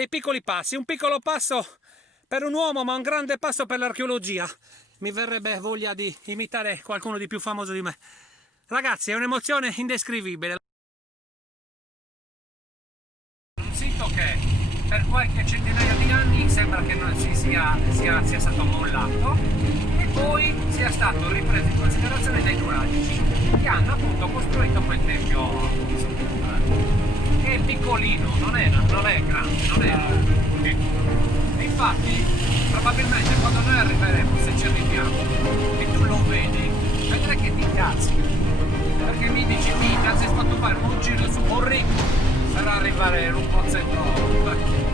Dei piccoli passi, un piccolo passo per un uomo ma un grande passo per l'archeologia. Mi verrebbe voglia di imitare qualcuno di più famoso di me. Ragazzi, è un'emozione indescrivibile. Un sito che per qualche centinaio di anni sembra che non sia stato mollato e poi sia stato ripreso in considerazione dai nuragici che hanno appunto costruito quel tempio che è piccolino, non è grande, non è e infatti probabilmente quando noi arriveremo, se ci arriviamo e tu lo vedi, vedrai che ti incazzi perché mi dici minchia, sei fatto fare un giro su Borrico per arrivare in un pozzetto.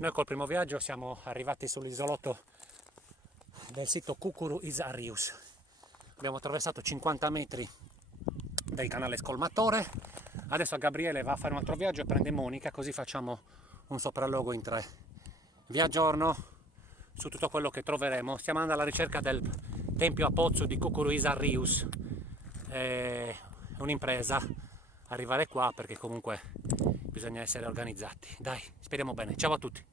Noi col primo viaggio siamo arrivati sull'isolotto del sito Kukuru Isarius. Abbiamo attraversato 50 metri del canale scolmatore. Adesso Gabriele va a fare un altro viaggio e prende Monica, così facciamo un sopralluogo in 3. Vi aggiorno su tutto quello che troveremo. Stiamo andando alla ricerca del tempio a pozzo di Kukuru Isarius. È un'impresa arrivare qua perché comunque bisogna essere organizzati. Dai, speriamo bene. Ciao a tutti.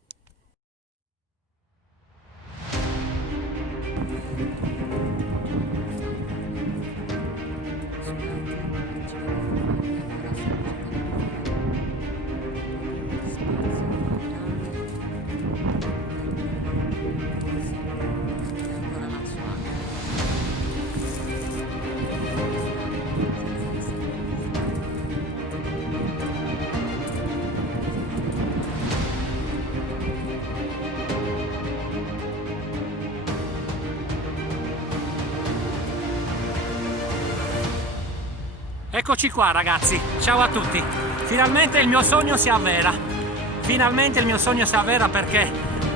Eccoci qua ragazzi, ciao a tutti. Finalmente il mio sogno si avvera. Finalmente il mio sogno si avvera perché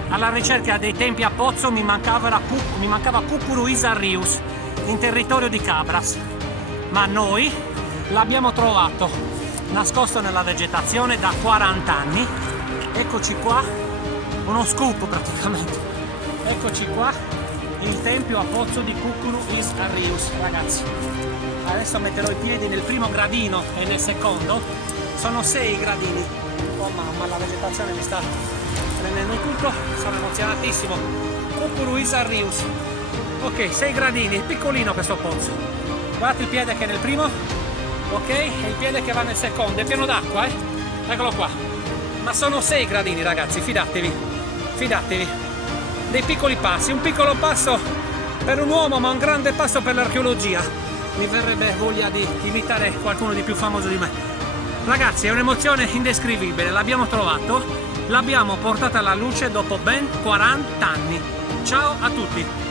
alla ricerca dei tempi a pozzo mi mancava Kukuru Isarius in territorio di Cabras. Ma noi l'abbiamo trovato nascosto nella vegetazione da 40 anni. Eccoci qua, uno scoop praticamente. Eccoci qua, il tempio a pozzo di Kukuru Isarius, ragazzi. Adesso metterò i piedi nel primo gradino e nel secondo. Sono 6 gradini. Oh mamma, la vegetazione mi sta prendendo tutto. Sono emozionatissimo. Kukuru Isarius. Ok, 6 gradini, è piccolino questo pozzo. Guardate il piede che è nel primo. Ok, e il piede che va nel secondo. È pieno d'acqua, Eccolo qua. Ma sono 6 gradini, ragazzi, fidatevi. Fidatevi. Dei piccoli passi, un piccolo passo per un uomo, ma un grande passo per l'archeologia. Mi verrebbe voglia di imitare qualcuno di più famoso di me. Ragazzi, è un'emozione indescrivibile. L'abbiamo trovato, l'abbiamo portata alla luce dopo ben 40 anni. Ciao a tutti!